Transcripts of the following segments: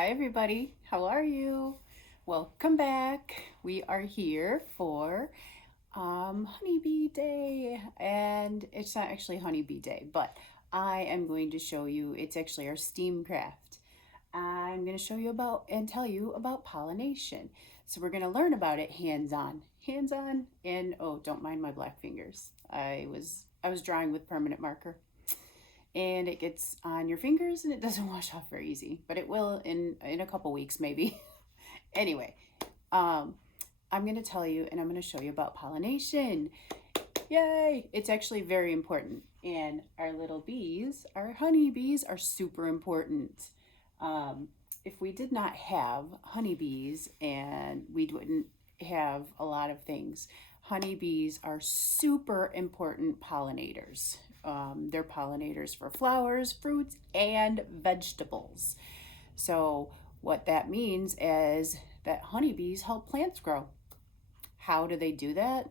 Hi everybody, how are you? Welcome back. We are here for Honeybee Day, and it's not actually Honeybee Day, but I am going to show you, it's actually our STEAM craft. I'm going to show you about and tell you about pollination. So we're going to learn about it hands-on, and oh, don't mind my black fingers. I was drawing with permanent marker, and it gets on your fingers and it doesn't wash off very easy, but it will in a couple weeks maybe. Anyway, um, I'm going to tell you and I'm going to show you about pollination. Yay! It's actually very important. And our little bees, our honeybees, are super important. Um, if we did not have honeybees, and we wouldn't have a lot of things. Honeybees are super important pollinators. They're pollinators for flowers, fruits, and vegetables. So what that means is that honeybees help plants grow. How do they do that?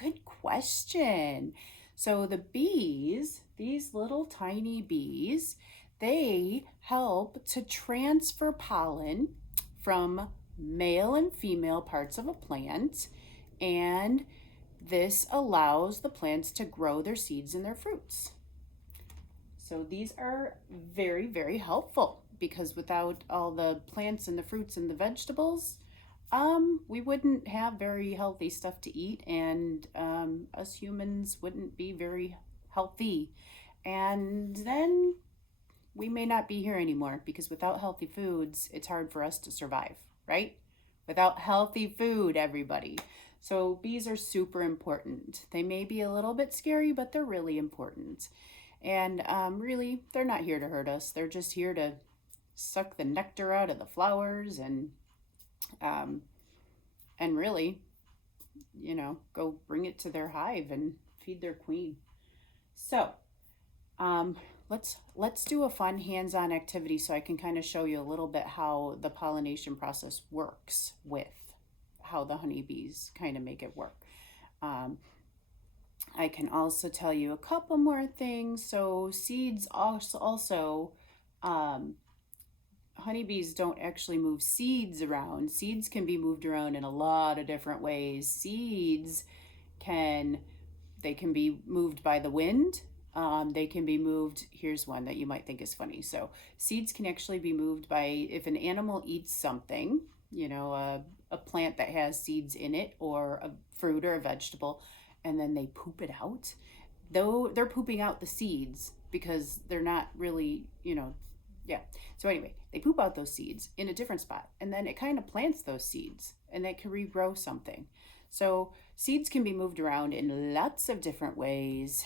Good question. So the bees, these little tiny bees, they help to transfer pollen from male and female parts of a plant, and this allows the plants to grow their seeds and their fruits. So these are very, very helpful because without all the plants and the fruits and the vegetables, we wouldn't have very healthy stuff to eat, and us humans wouldn't be very healthy. And then we may not be here anymore because without healthy foods, it's hard for us to survive, right? Without healthy food, everybody. So bees are super important. They may be a little bit scary, but they're really important. And really, they're not here to hurt us. They're just here to suck the nectar out of the flowers um, and really, go bring it to their hive and feed their queen. So um, let's do a fun hands-on activity so I can kind of show you a little bit how the pollination process works with how the honeybees kind of make it work. Um, I can also tell you a couple more things. So seeds also um, honeybees don't actually move seeds around. Seeds can be moved around in a lot of different ways. Seeds can they can be moved by the wind. They can be moved. Here's one that you might think is funny. So seeds can actually be moved by if an animal eats something, a plant that has seeds in it, or a fruit or a vegetable, and then they poop it out. Though they're pooping out the seeds because they're not really, yeah. So anyway, they poop out those seeds in a different spot, and then it kind of plants those seeds, and they can regrow something. So seeds can be moved around in lots of different ways.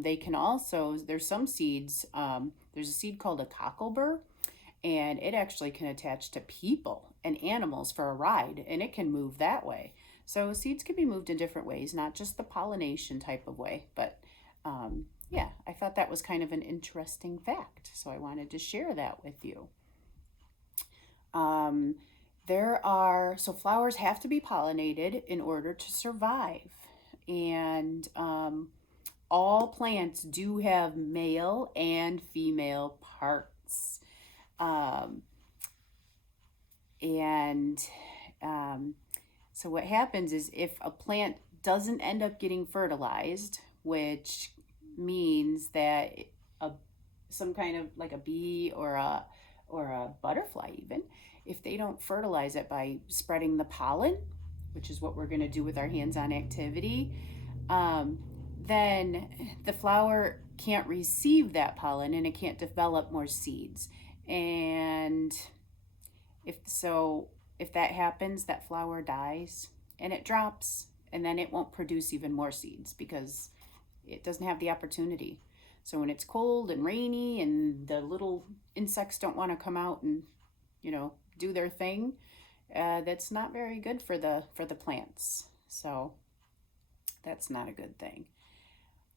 They can also, there's some seeds, there's a seed called a cocklebur, and it actually can attach to people and animals for a ride, and it can move that way. So seeds can be moved in different ways, not just the pollination type of way, but yeah, I thought that was kind of an interesting fact, so I wanted to share that with you. Um, so flowers have to be pollinated in order to survive. And all plants do have male and female parts. Um, and so what happens is if a plant doesn't end up getting fertilized, which means that a some kind of like a bee or a butterfly even, if they don't fertilize it by spreading the pollen, which is what we're going to do with our hands-on activity, then the flower can't receive that pollen and it can't develop more seeds. And if that happens, that flower dies and it drops, and then it won't produce even more seeds because it doesn't have the opportunity. So when it's cold and rainy and the little insects don't want to come out and, do their thing, that's not very good for the plants. So that's not a good thing.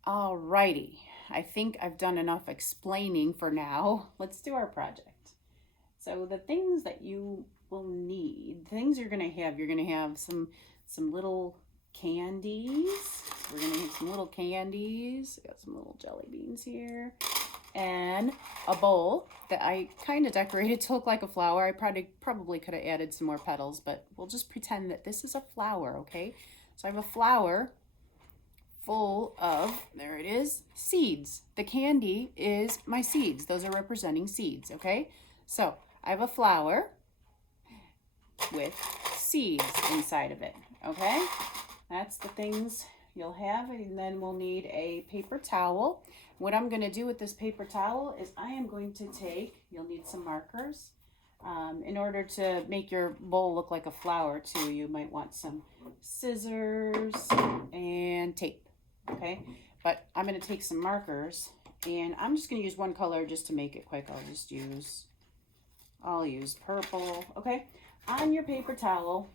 Alrighty, I think I've done enough explaining for now. Let's do our project. So the things that you will need, things you're gonna have some little candies. We're gonna have some little candies. Got some little jelly beans here. and a bowl that I kind of decorated to look like a flower. I probably could have added some more petals, but we'll just pretend that this is a flower, okay? So I have a flower full of, there it is, seeds. The candy is my seeds. Those are representing seeds, okay? So I have a flower with seeds inside of it, okay? That's the things you'll have, and then we'll need a paper towel. What I'm going to do with this paper towel is I am going to take, you'll need some markers. In order to make your bowl look like a flower too, you might want some scissors and tape, okay? But I'm going to take some markers, and I'm just going to use one color just to make it quick. I'll use purple, okay? On your paper towel,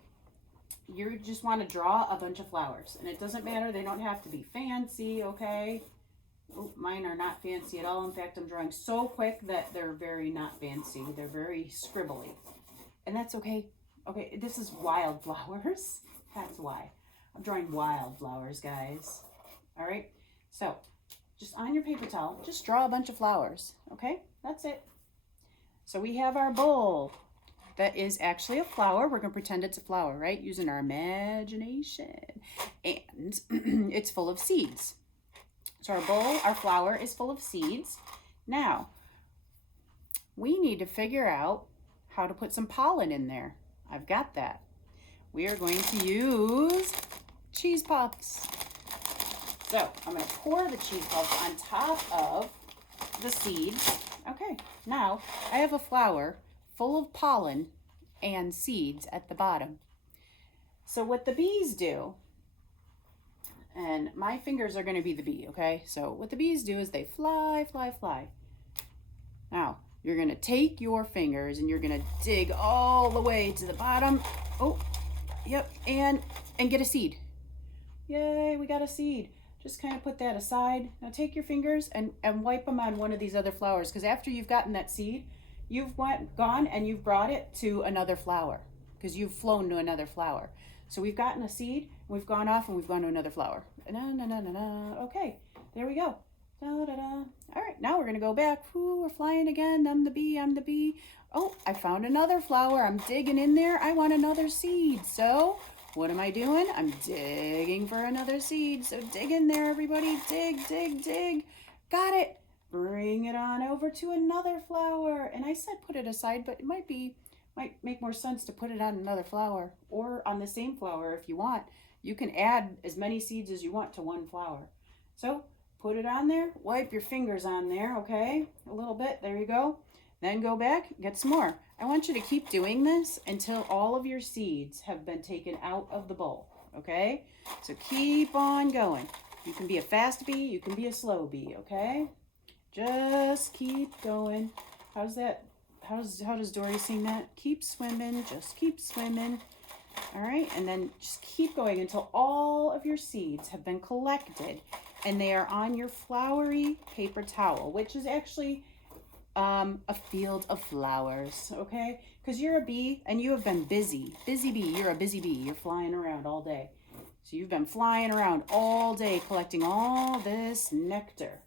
you just want to draw a bunch of flowers, and it doesn't matter, they don't have to be fancy, okay? Oh, mine are not fancy at all. In fact, I'm drawing so quick that they're very not fancy. They're very scribbly, and that's okay. Okay, this is wildflowers. That's why I'm drawing wildflowers, guys. All right, so just on your paper towel, just draw a bunch of flowers, okay? That's it. So we have our bowl that is actually a flower. We're gonna pretend it's a flower, right? Using our imagination. And it's full of seeds. So our bowl, our flower is full of seeds. Now, we need to figure out how to put some pollen in there. I've got that. We are going to use cheese puffs. So I'm gonna pour the cheese puffs on top of the seeds. Okay, now I have a flower full of pollen and seeds at the bottom. So what the bees do, and my fingers are going to be the bee, okay? So what the bees do is they fly, fly, fly. Now, you're going to take your fingers and you're going to dig all the way to the bottom. Oh, yep, and get a seed. Yay, we got a seed. Just kind of put that aside. Now take your fingers and wipe them on one of these other flowers, because after you've gotten that seed, you've gone and you've brought it to another flower, because you've flown to another flower. So we've gotten a seed, we've gone off, and we've gone to another flower. Okay, there we go. All right, now we're gonna go back. Ooh, we're flying again. I'm the bee. Oh, I found another flower. I'm digging in there. I want another seed. So what am I doing? I'm digging for another seed. So dig in there, everybody. Dig, dig, dig. Got it. Bring it on over to another flower. And I said put it aside, but it might make more sense to put it on another flower, or on the same flower if you want. You can add as many seeds as you want to one flower. So put it on there, wipe your fingers on there, okay? A little bit, there you go. Then go back, get some more. I want you to keep doing this until all of your seeds have been taken out of the bowl, okay? So keep on going. You can be a fast bee, you can be a slow bee, okay? Just keep going. How's that? How does Dory sing that? Keep swimming, just keep swimming. All right, and then just keep going until all of your seeds have been collected and they are on your flowery paper towel, which is actually a field of flowers, okay? Because you're a bee and you have been busy. Busy bee, you're a busy bee. You're flying around all day. So you've been flying around all day collecting all this nectar.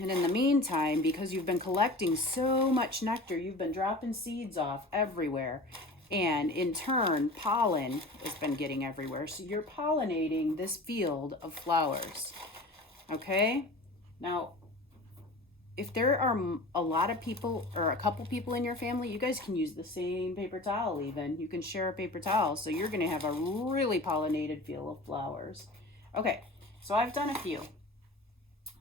And in the meantime, because you've been collecting so much nectar, you've been dropping seeds off everywhere. And in turn, pollen has been getting everywhere. So you're pollinating this field of flowers. Okay? Now, if there are a lot of people or a couple people in your family, you guys can use the same paper towel even. You can share a paper towel. So you're going to have a really pollinated field of flowers. Okay, so I've done a few.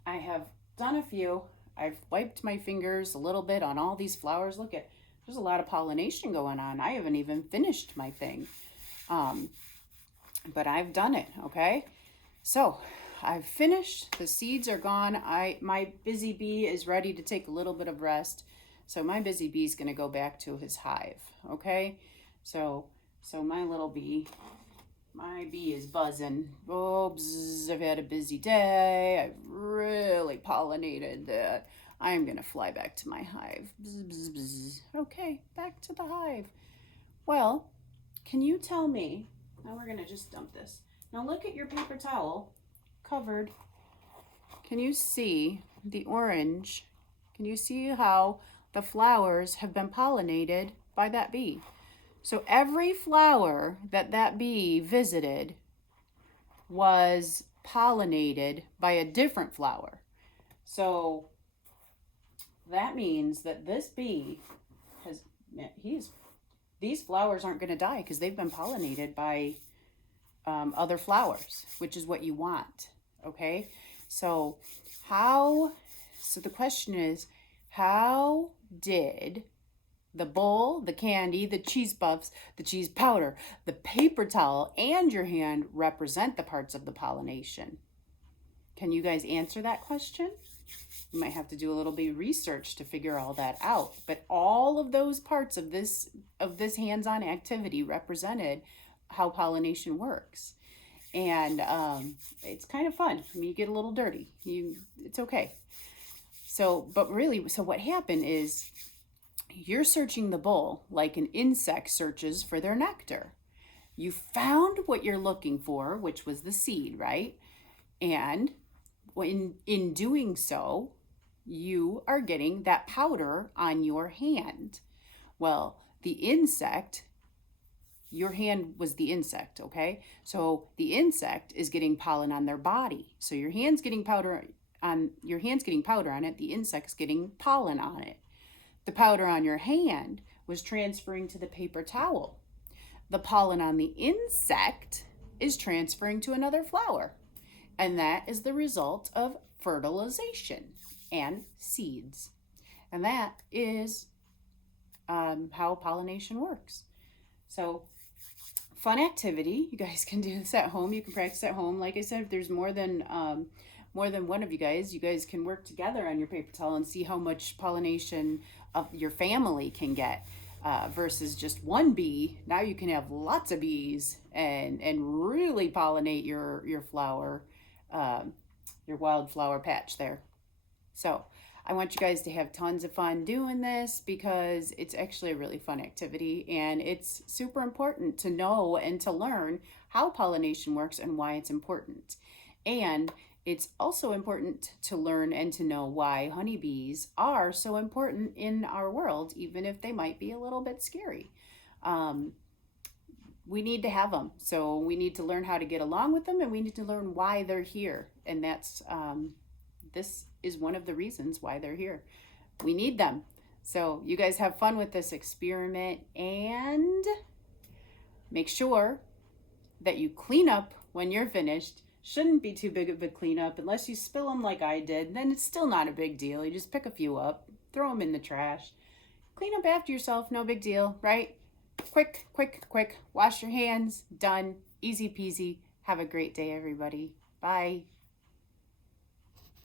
I've wiped my fingers a little bit on all these flowers. Look at, there's a lot of pollination going on. I haven't even finished my thing. But I've done it, okay? So I've finished. The seeds are gone. My busy bee is ready to take a little bit of rest. So my busy bee is going to go back to his hive, okay? So my little bee, my bee is buzzing. Oh, bzz, I've had a busy day. I've really pollinated that. I'm going to fly back to my hive. Bzz, bzz, bzz. Okay, back to the hive. Well, can you tell me, now we're going to just dump this. Now look at your paper towel covered. Can you see the orange, can you see how the flowers have been pollinated by that bee? So every flower that that bee visited was pollinated by a different flower. So that means that this bee has, these flowers aren't going to die because they've been pollinated by other flowers, which is what you want. Okay, so so the question is, how did the bowl, the candy, the cheese puffs, the cheese powder, the paper towel, and your hand represent the parts of the pollination? Can you guys answer that question? You might have to do a little bit of research to figure all that out. But all of those parts of this hands-on activity represented how pollination works. And it's kind of fun. I mean, you get a little dirty. It's okay. So, but really, so what happened is you're searching the bowl like an insect searches for their nectar. You found what you're looking for, which was the seed, right? And in doing so, you are getting that powder on your hand. Well, the insect, your hand was the insect, okay? So the insect is getting pollen on their body. So your hand's getting powder on it, the insect's getting pollen on it. The powder on your hand was transferring to the paper towel. The pollen on the insect is transferring to another flower. And that is the result of fertilization and seeds. And that is how pollination works. So, fun activity. You guys can do this at home. You can practice at home. Like I said, if there's more than one of you guys can work together on your paper towel and see how much pollination of your family can get. Versus just one bee. Now you can have lots of bees and really pollinate your flower, your wildflower patch there. So I want you guys to have tons of fun doing this because it's actually a really fun activity, and it's super important to know and to learn how pollination works and why it's important. And it's also important to learn and to know why honeybees are so important in our world, even if they might be a little bit scary. We need to have them. So we need to learn how to get along with them, and we need to learn why they're here. And that's, this is one of the reasons why they're here. We need them. So you guys have fun with this experiment, and make sure that you clean up when you're finished. Shouldn't be too big of a cleanup unless you spill them like I did. Then it's still not a big deal. You just pick a few up, throw them in the trash. Clean up after yourself, no big deal, right? Quick, quick, quick. Wash your hands, done. Easy peasy. Have a great day, everybody. Bye.